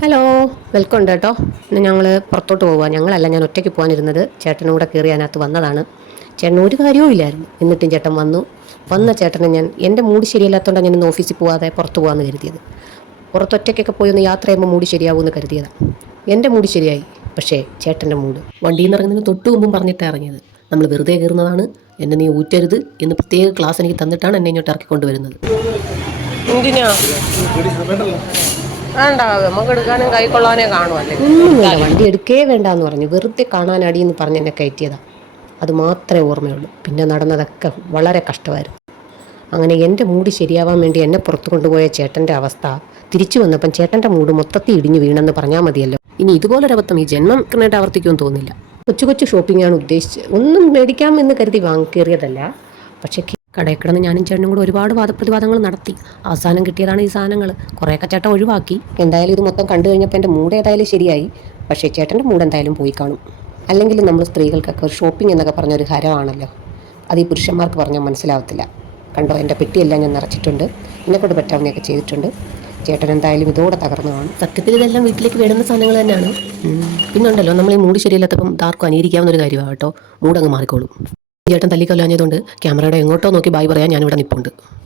Hello welcome ഉണ്ട് കേട്ടോ ഇന്ന് ഞങ്ങൾ പുറത്തോട്ട് പോകുക ഞങ്ങളല്ല ഞാൻ ഒറ്റയ്ക്ക് പോകാനിരുന്നത്. ചേട്ടനും കൂടെ കയറി അതിനകത്ത് വന്നതാണ്. ചേട്ടൻ ഒരു കാര്യവും ഇല്ലായിരുന്നു. എന്നിട്ടും ചേട്ടൻ വന്നു. വന്ന ചേട്ടനെ ഞാൻ എന്റെ മൂഡ് ശരിയല്ലാത്തതുകൊണ്ടാണ് ഞാൻ ഇന്ന് ഓഫീസിൽ പോകാതെ പുറത്ത് പോകാമെന്ന് കരുതിയത്. പുറത്തൊറ്റയ്ക്കൊക്കെ പോയി ഒന്ന് യാത്ര ചെയ്യുമ്പോൾ മൂഡ് ശരിയാവുമെന്ന് കരുതിയതാണ് എന്റെ മൂഡ് ശരിയായി. പക്ഷേ ചേട്ടന്റെ മൂഡ്. വണ്ടിയിൽ നിന്ന് ഇറങ്ങുന്നതിന് തൊട്ട് മുമ്പും പറഞ്ഞിട്ടാണ് ഇറങ്ങിയത്. നമ്മൾ വെറുതെ കയറുന്നതാണ്. എന്നെ നീ ഊറ്റരുത് എന്ന് പ്രത്യേക ക്ലാസ് എനിക്ക് തന്നിട്ടാണ് എന്നെ ഇങ്ങോട്ട് ഇറക്കിക്കൊണ്ടുവരുന്നത്. എന്തിനാ? കാണുമല്ലേ വണ്ടി എടുക്കേ വേണ്ട എന്ന് പറഞ്ഞു. വെറുതെ കാണാനടി എന്ന് പറഞ്ഞ് എന്നെ കയറ്റിയതാ. അത് മാത്രമേ ഓർമ്മയുള്ളൂ. പിന്നെ നടന്നതൊക്കെ വളരെ കഷ്ടമായിരുന്നു. അങ്ങനെ എന്റെ മൂഡ് ശരിയാവാൻ വേണ്ടി എന്നെ പുറത്തു കൊണ്ടുപോയ ചേട്ടന്റെ അവസ്ഥ തിരിച്ചു വന്നപ്പം ചേട്ടന്റെ മൂട് മൊത്തത്തിൽ ഇടിഞ്ഞു വീണെന്ന് പറഞ്ഞാൽ മതിയല്ലോ. ഇനി ഇതുപോലൊരബദ്ധം ഈ ജന്മം കണ്ടിട്ട് ആവർത്തിക്കുമെന്ന് തോന്നില്ല കൊച്ചു കൊച്ചു ഷോപ്പിംഗാണ് ഉദ്ദേശിച്ചത് ഒന്നും മേടിക്കാം എന്ന് കരുതി വാങ്ങിക്കേറിയതല്ല. പക്ഷേ കടയിൽ കിടന്ന് ഞാനും ചേട്ടനും കൂടെ ഒരുപാട് വാദപ്രതിവാദങ്ങൾ നടത്തി. അവസാനം കിട്ടിയതാണ് ഈ സാധനങ്ങൾ കുറേയൊക്കെ ചേട്ടൻ ഒഴിവാക്കി. എന്തായാലും ഇത് മൊത്തം കണ്ടു കഴിഞ്ഞപ്പോൾ എന്റെ മൂഡ് ഏതായാലും ശരിയായി. പക്ഷേ ചേട്ടന്റെ മൂഡ് എന്തായാലും പോയി കാണും. അല്ലെങ്കിൽ നമ്മൾ സ്ത്രീകൾക്കൊക്കെ ഒരു ഷോപ്പിംഗ് എന്നൊക്കെ പറഞ്ഞൊരു ഹരമാണല്ലോ. അത് ഈ പുരുഷന്മാർക്ക് പറഞ്ഞാൽ മനസ്സിലാവത്തില്ല. കണ്ടോ എന്റെ പെട്ടിയെല്ലാം ഞാൻ നിറച്ചിട്ടുണ്ട്. എന്നെക്കൊണ്ട് പറ്റാവുന്നതൊക്കെ ചെയ്തിട്ടുണ്ട്. ചേട്ടൻ എന്തായാലും ഇതോടെ തകർന്നു കാണും സത്യത്തിൽ ഇതെല്ലാം വീട്ടിലേക്ക് വേണ്ടുന്ന സാധനങ്ങൾ തന്നെയാണ്. പിന്നുണ്ടല്ലോ നമ്മൾ ഈ മൂഡ് ശരിയല്ലാത്തപ്പം ഡാർക്കും അനുകരിക്കാവുന്ന ഒരു കാര്യമാണ് കേട്ടോ. മൂഡ് അങ്ങ് മാറിക്കോളും. ചേട്ടൻ തല്ലിക്കൊല്ലാഞ്ഞതുകൊണ്ട് ക്യാമറയുടെ എങ്ങോട്ടോ നോക്കി ബായ് പറയാൻ ഞാനിവിടെ നിൽപ്പുണ്ട്